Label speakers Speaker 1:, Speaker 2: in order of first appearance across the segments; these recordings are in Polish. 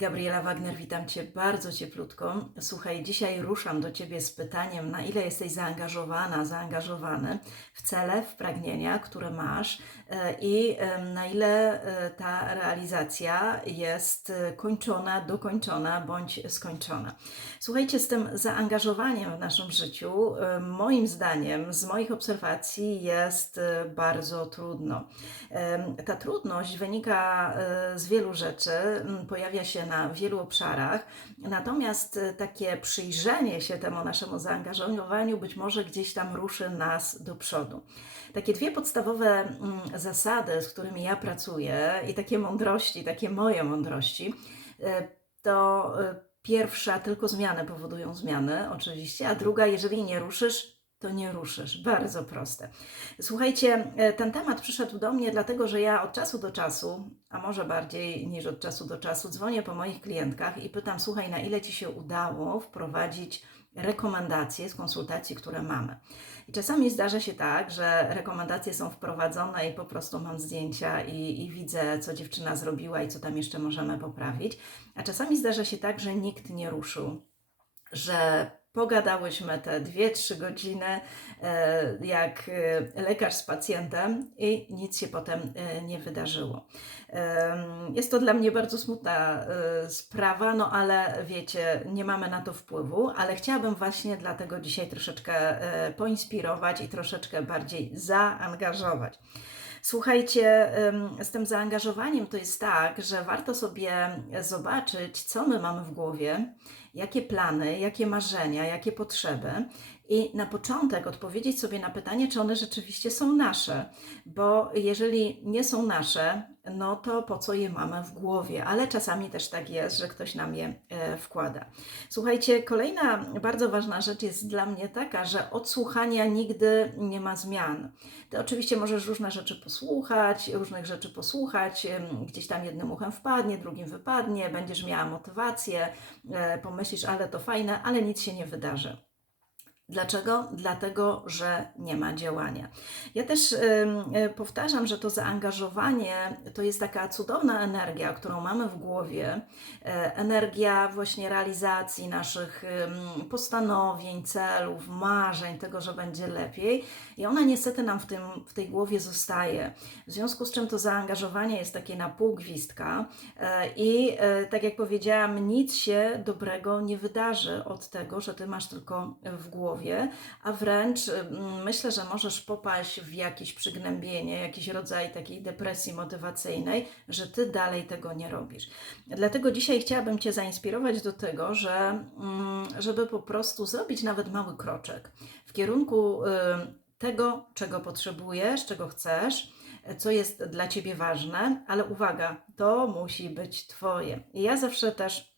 Speaker 1: Gabriela Wagner, witam Cię bardzo cieplutko. Słuchaj, dzisiaj ruszam do Ciebie z pytaniem, na ile jesteś zaangażowana, zaangażowany w cele, w pragnienia, które masz e, i e, na ile e, ta realizacja jest kończona, dokończona bądź skończona. Słuchajcie, z tym zaangażowaniem w naszym życiu, moim zdaniem, z moich obserwacji, jest bardzo trudno. Ta trudność wynika z wielu rzeczy, pojawia się na wielu obszarach, natomiast e, takie przyjrzenie się temu naszemu zaangażowaniu być może gdzieś tam ruszy nas do przodu. Takie dwie podstawowe mm, zasady, z którymi ja pracuję i takie mądrości, takie moje mądrości, e, to e, pierwsza, tylko zmiany powodują zmiany, oczywiście, a druga, jeżeli nie ruszysz, to nie ruszysz. Bardzo proste. Słuchajcie, e, ten temat przyszedł do mnie, dlatego że ja od czasu do czasu, a może bardziej niż od czasu do czasu, dzwonię po moich klientkach i pytam: Słuchaj, na ile ci się udało wprowadzić rekomendacje z konsultacji, które mamy. I czasami zdarza się tak, że rekomendacje są wprowadzone i po prostu mam zdjęcia i, i, widzę, co dziewczyna zrobiła i co tam jeszcze możemy poprawić. A czasami zdarza się tak, że nikt nie ruszył, że Pogadałyśmy te 2-3 godziny e, jak e, lekarz z pacjentem i nic się potem e, nie wydarzyło. Jest to dla mnie bardzo smutna sprawa, no ale wiecie, nie mamy na to wpływu, ale chciałabym właśnie dlatego dzisiaj troszeczkę poinspirować i troszeczkę bardziej zaangażować. Słuchajcie, z tym zaangażowaniem to jest tak, że warto sobie zobaczyć, co my mamy w głowie, jakie plany, jakie marzenia, jakie potrzeby i na początek odpowiedzieć sobie na pytanie, czy one rzeczywiście są nasze, bo jeżeli nie są nasze, no to po co je mamy w głowie, ale czasami też tak jest, że ktoś nam je e, wkłada. Słuchajcie, kolejna bardzo ważna rzecz jest dla mnie taka, że od słuchania nigdy nie ma zmian. Ty oczywiście możesz różne rzeczy posłuchać, różnych rzeczy posłuchać, gdzieś tam jednym uchem wpadnie, drugim wypadnie, będziesz miała motywację, e, pomyślisz, ale to fajne, ale nic się nie wydarzy. Dlaczego? Dlatego, że nie ma działania. Ja też y, powtarzam, że to zaangażowanie to jest taka cudowna energia, którą mamy w głowie, y, energia właśnie realizacji naszych postanowień, celów, marzeń, tego, że będzie lepiej i ona niestety nam w, tym, w tej głowie zostaje. W związku z czym to zaangażowanie jest takie na pół gwizdka i tak jak powiedziałam, nic się dobrego nie wydarzy od tego, że Ty masz tylko w głowie a wręcz mm, myślę, że możesz popaść w jakieś przygnębienie, jakiś rodzaj takiej depresji motywacyjnej, że ty dalej tego nie robisz. Dlatego dzisiaj chciałabym Cię zainspirować do tego, że, mm, żeby po prostu zrobić nawet mały kroczek w kierunku y, tego, czego potrzebujesz, czego chcesz co jest dla ciebie ważne, ale uwaga, to musi być Twoje. I ja zawsze też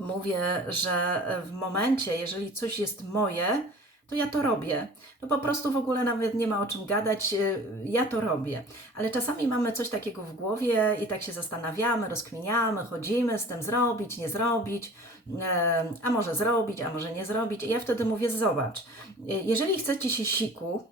Speaker 1: mówię, że w momencie, jeżeli coś jest moje, to ja to robię. No po prostu w ogóle nawet nie ma o czym gadać, y, ja to robię. Ale czasami mamy coś takiego w głowie i tak się zastanawiamy, rozkminiamy, chodzimy z tym zrobić, nie zrobić, a może zrobić, a może nie zrobić. I ja wtedy mówię, zobacz, jeżeli chcecie się siku,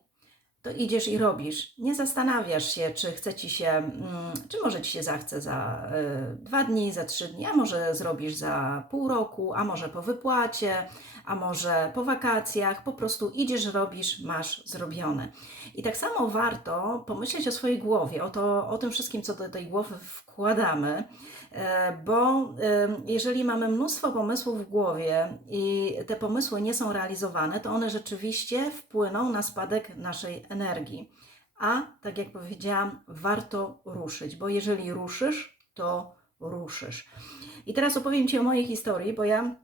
Speaker 1: to idziesz i robisz. Nie zastanawiasz się, czy chce ci się, mm, czy może ci się zachce za y, dwa dni, za trzy dni, a może zrobisz za pół roku, a może po wypłacie, a może po wakacjach. Po prostu idziesz, robisz, masz zrobione. I tak samo warto pomyśleć o swojej głowie, o, to, o tym wszystkim, co do tej głowy wkładamy E, bo jeżeli mamy mnóstwo pomysłów w głowie i te pomysły nie są realizowane, to one rzeczywiście wpłyną na spadek naszej energii. A tak jak powiedziałam, warto ruszyć, bo jeżeli ruszysz, to ruszysz. I teraz opowiem Ci o mojej historii, bo ja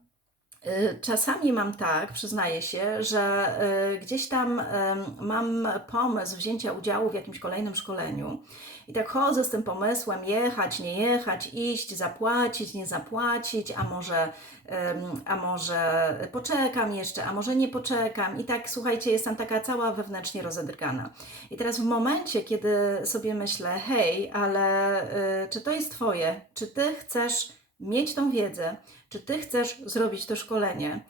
Speaker 1: Czasami mam tak, przyznaję się, że y, gdzieś tam mam pomysł wzięcia udziału w jakimś kolejnym szkoleniu i tak chodzę z tym pomysłem jechać, nie jechać, iść, zapłacić, nie zapłacić, a może, a może poczekam jeszcze, a może nie poczekam. I tak, słuchajcie, jestem taka cała wewnętrznie rozedrgana. I teraz w momencie, kiedy sobie myślę, hej, ale y, czy to jest Twoje? Czy Ty chcesz mieć tą wiedzę? Czy Ty chcesz zrobić to szkolenie?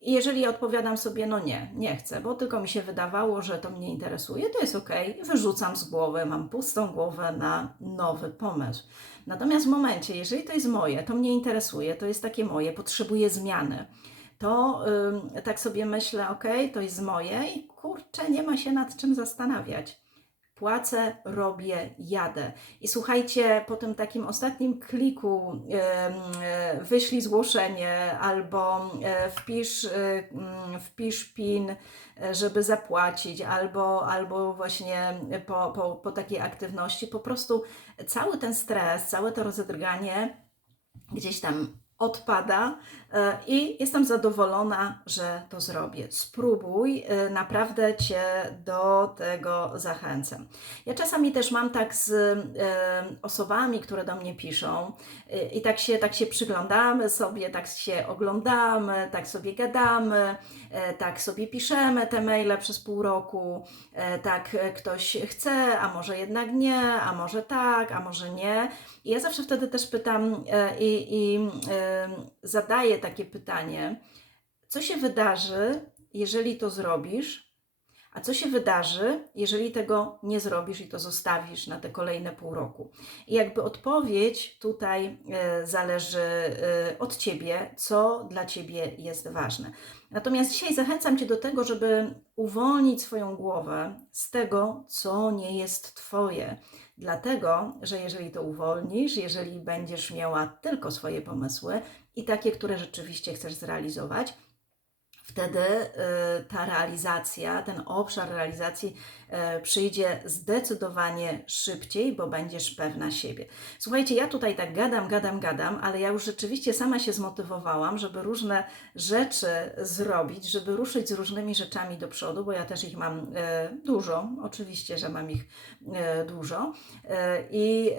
Speaker 1: I jeżeli odpowiadam sobie, no nie, nie chcę, bo tylko mi się wydawało, że to mnie interesuje, to jest ok, wyrzucam z głowy, mam pustą głowę na nowy pomysł. Natomiast w momencie, jeżeli to jest moje, to mnie interesuje, to jest takie moje, potrzebuję zmiany, to ym, tak sobie myślę, ok, to jest moje i kurczę, nie ma się nad czym zastanawiać płacę, robię, jadę. I słuchajcie, po tym takim ostatnim kliku e, wyślij zgłoszenie albo e, wpisz, mm, wpisz PIN, żeby zapłacić, albo, albo właśnie po, po, po takiej aktywności, po prostu cały ten stres, całe to rozedrganie gdzieś tam odpada e, i jestem zadowolona, że to zrobię. Spróbuj, e, naprawdę Cię do tego zachęcam. Ja czasami też mam tak z e, osobami, które do mnie piszą i tak się, tak się przyglądamy sobie, tak się oglądamy, tak sobie gadamy, tak sobie piszemy te maile przez pół roku, tak ktoś chce, a może jednak nie, a może tak, a może nie. I ja zawsze wtedy też pytam i, i zadaję takie pytanie: co się wydarzy, jeżeli to zrobisz? A co się wydarzy, jeżeli tego nie zrobisz i to zostawisz na te kolejne pół roku? I jakby odpowiedź tutaj e, zależy e, od ciebie, co dla ciebie jest ważne. Natomiast dzisiaj zachęcam cię do tego, żeby uwolnić swoją głowę z tego, co nie jest twoje. Dlatego, że jeżeli to uwolnisz, jeżeli będziesz miała tylko swoje pomysły, i takie, które rzeczywiście chcesz zrealizować. Wtedy y, ta realizacja, ten obszar realizacji E, przyjdzie zdecydowanie szybciej, bo będziesz pewna siebie. Słuchajcie, ja tutaj tak gadam, gadam, gadam, ale ja już rzeczywiście sama się zmotywowałam, żeby różne rzeczy zrobić, żeby ruszyć z różnymi rzeczami do przodu, bo ja też ich mam e, dużo, oczywiście, że mam ich e, dużo. I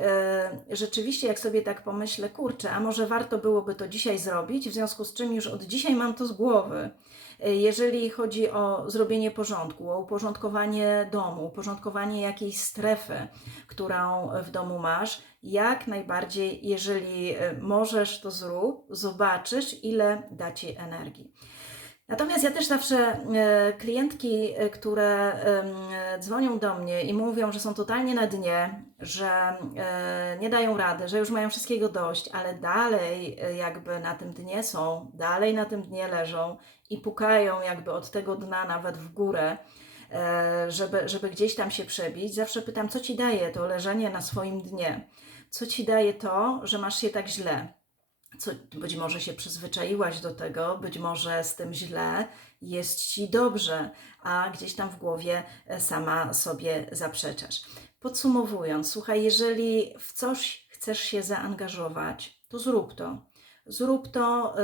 Speaker 1: rzeczywiście, jak sobie tak pomyślę, kurczę, a może warto byłoby to dzisiaj zrobić, w związku z czym już od dzisiaj mam to z głowy. Jeżeli chodzi o zrobienie porządku, o uporządkowanie domu, uporządkowanie jakiejś strefy, którą w domu masz, jak najbardziej, jeżeli e, możesz, to zrób, zobaczysz, ile da ci energii. Natomiast ja też zawsze e, klientki, e, które dzwonią do mnie i mówią, że są totalnie na dnie, że nie dają rady, że już mają wszystkiego dość, ale dalej jakby na tym dnie są, dalej na tym dnie leżą i pukają jakby od tego dna nawet w górę, e, żeby, żeby gdzieś tam się przebić, zawsze pytam, co ci daje to leżenie na swoim dnie? Co ci daje to, że masz się tak źle? Co, być może się przyzwyczaiłaś do tego, być może z tym źle jest ci dobrze, a gdzieś tam w głowie e, sama sobie zaprzeczasz. Podsumowując, słuchaj, jeżeli w coś chcesz się zaangażować, to zrób to. Zrób to,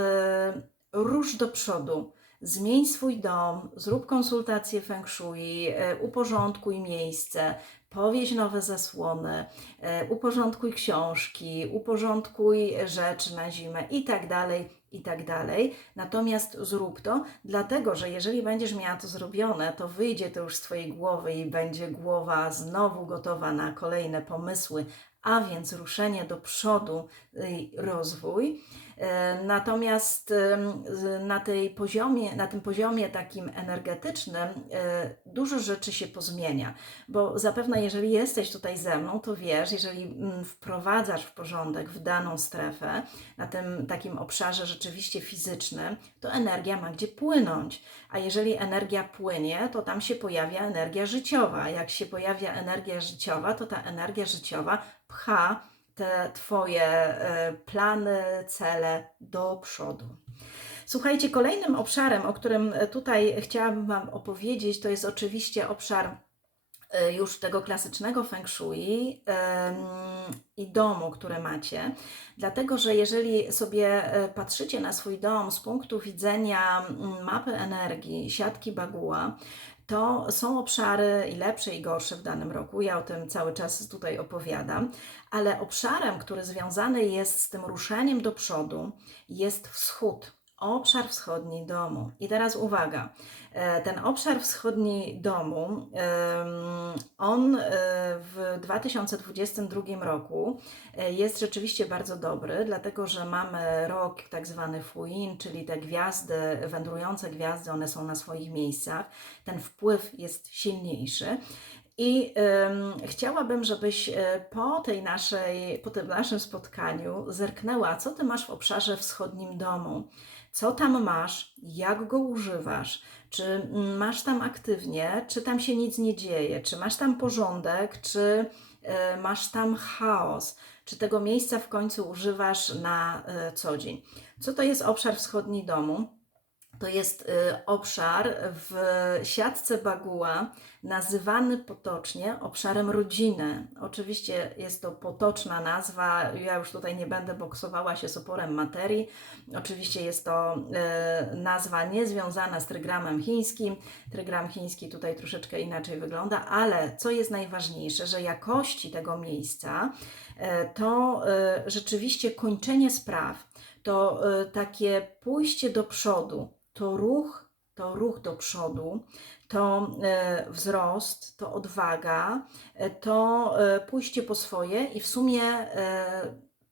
Speaker 1: yy, rusz do przodu. Zmień swój dom, zrób konsultację feng shui, e, uporządkuj miejsce, powieź nowe zasłony, e, uporządkuj książki, uporządkuj rzeczy na zimę i tak dalej, i tak dalej. Natomiast zrób to, dlatego że jeżeli będziesz miała to zrobione, to wyjdzie to już z Twojej głowy i będzie głowa znowu gotowa na kolejne pomysły, a więc ruszenie do przodu, rozwój. E, natomiast na, tej poziomie, na tym poziomie takim energetycznym e, dużo rzeczy się pozmienia, bo zapewne jeżeli jesteś tutaj ze mną, to wiesz, jeżeli mm, wprowadzasz w porządek w daną strefę, na tym takim obszarze rzeczywiście fizycznym, to energia ma gdzie płynąć. A jeżeli energia płynie, to tam się pojawia energia życiowa. Jak się pojawia energia życiowa, to ta energia życiowa pcha te Twoje e, plany, cele do przodu. Słuchajcie, kolejnym obszarem, o którym tutaj chciałabym Wam opowiedzieć, to jest oczywiście obszar e, już tego klasycznego feng shui i domu, które macie. Dlatego, że jeżeli sobie e, patrzycie na swój dom z punktu widzenia mapy energii, siatki Baguła, to są obszary i lepsze i gorsze w danym roku. Ja o tym cały czas tutaj opowiadam, ale obszarem, który związany jest z tym ruszeniem do przodu, jest wschód. Obszar wschodni domu. I teraz uwaga, e, ten obszar wschodni domu, on e, w 2022 roku e, jest rzeczywiście bardzo dobry, dlatego że mamy rok tak zwany Fuin, czyli te gwiazdy, wędrujące gwiazdy, one są na swoich miejscach. Ten wpływ jest silniejszy. I em, chciałabym, żebyś po tej naszej, po tym naszym spotkaniu zerknęła, co ty masz w obszarze wschodnim domu, co tam masz, jak go używasz, czy masz tam aktywnie, czy tam się nic nie dzieje, czy masz tam porządek, czy e, masz tam chaos, czy tego miejsca w końcu używasz na e, co dzień. Co to jest obszar wschodni domu? To jest y, obszar w siatce Baguła nazywany potocznie obszarem rodziny. Oczywiście jest to potoczna nazwa, ja już tutaj nie będę boksowała się z oporem materii. Oczywiście jest to y, nazwa niezwiązana z trygramem chińskim. Trygram chiński tutaj troszeczkę inaczej wygląda, ale co jest najważniejsze, że jakości tego miejsca y, to rzeczywiście kończenie spraw, to takie pójście do przodu, to ruch, to ruch do przodu, to e, wzrost, to odwaga, e, to e, pójście po swoje i w sumie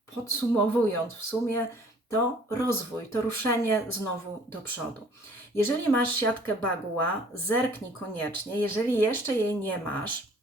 Speaker 1: podsumowując, w sumie to rozwój, to ruszenie znowu do przodu. Jeżeli masz siatkę Bagua, zerknij koniecznie. Jeżeli jeszcze jej nie masz,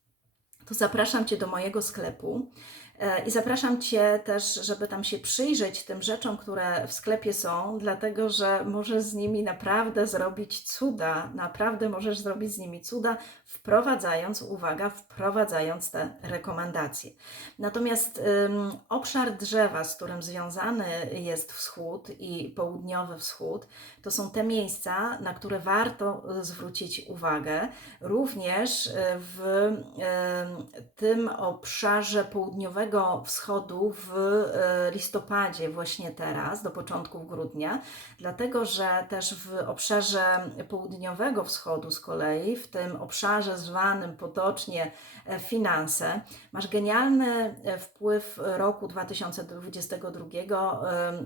Speaker 1: to zapraszam Cię do mojego sklepu. E, I zapraszam Cię też, żeby tam się przyjrzeć tym rzeczom, które w sklepie są, dlatego że możesz z nimi naprawdę zrobić cuda. Naprawdę możesz zrobić z nimi cuda, wprowadzając, uwaga, wprowadzając te rekomendacje. Natomiast ym, obszar drzewa, z którym związany jest wschód i południowy wschód, to są te miejsca, na które warto zwrócić uwagę. Również y, w y, tym obszarze południowego, Wschodu w e, listopadzie, właśnie teraz, do początków grudnia, dlatego że też w obszarze Południowego Wschodu z kolei, w tym obszarze zwanym potocznie e, finanse, masz genialny e, wpływ roku 2022,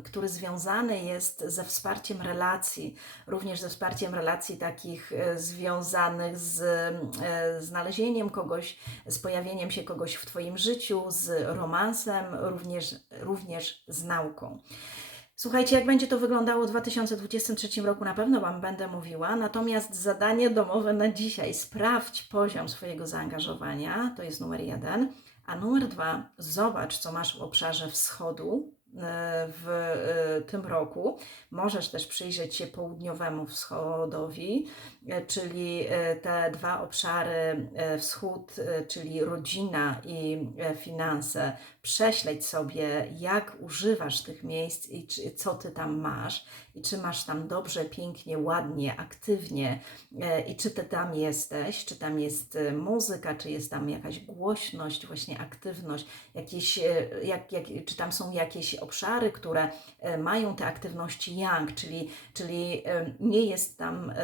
Speaker 1: który związany jest ze wsparciem relacji, również ze wsparciem relacji takich związanych z znalezieniem kogoś, z pojawieniem się kogoś w Twoim życiu, z romansem, również, również z nauką. Słuchajcie, jak będzie to wyglądało w 2023 roku, na pewno Wam będę mówiła. Natomiast zadanie domowe na dzisiaj: sprawdź poziom swojego zaangażowania, to jest numer jeden. A numer dwa, zobacz, co masz w obszarze wschodu, w e, tym roku. Możesz też przyjrzeć się południowemu wschodowi, e, czyli te dwa obszary wschód, czyli rodzina i finanse. Prześleć sobie, jak używasz tych miejsc i czy, co ty tam masz i czy masz tam dobrze, pięknie, ładnie, aktywnie i czy ty tam jesteś, czy tam jest muzyka, czy jest tam jakaś głośność, właśnie aktywność, jakieś, jak, jak, czy tam są jakieś obszary, które e, mają te aktywności yang, czyli, czyli e, nie jest tam e,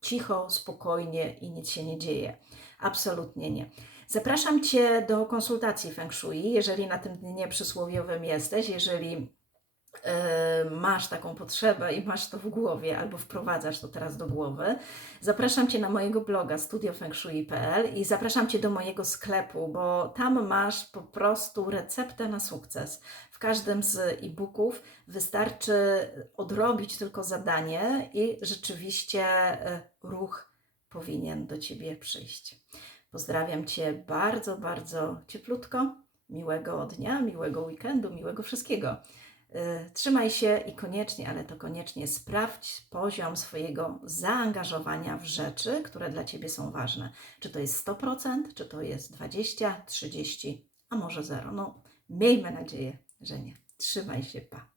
Speaker 1: cicho, spokojnie i nic się nie dzieje. Absolutnie nie. Zapraszam Cię do konsultacji Feng Shui, jeżeli na tym dnie przysłowiowym jesteś, jeżeli masz taką potrzebę i masz to w głowie, albo wprowadzasz to teraz do głowy, zapraszam Cię na mojego bloga studiofengshui.pl i zapraszam Cię do mojego sklepu, bo tam masz po prostu receptę na sukces. W każdym z e-booków wystarczy odrobić tylko zadanie i rzeczywiście e, ruch powinien do Ciebie przyjść. Pozdrawiam Cię bardzo, bardzo cieplutko. Miłego dnia, miłego weekendu, miłego wszystkiego. Y, trzymaj się i koniecznie, ale to koniecznie sprawdź poziom swojego zaangażowania w rzeczy, które dla Ciebie są ważne. Czy to jest 100%, czy to jest 20, 30, a może 0. No, miejmy nadzieję, że nie. Trzymaj się, pa.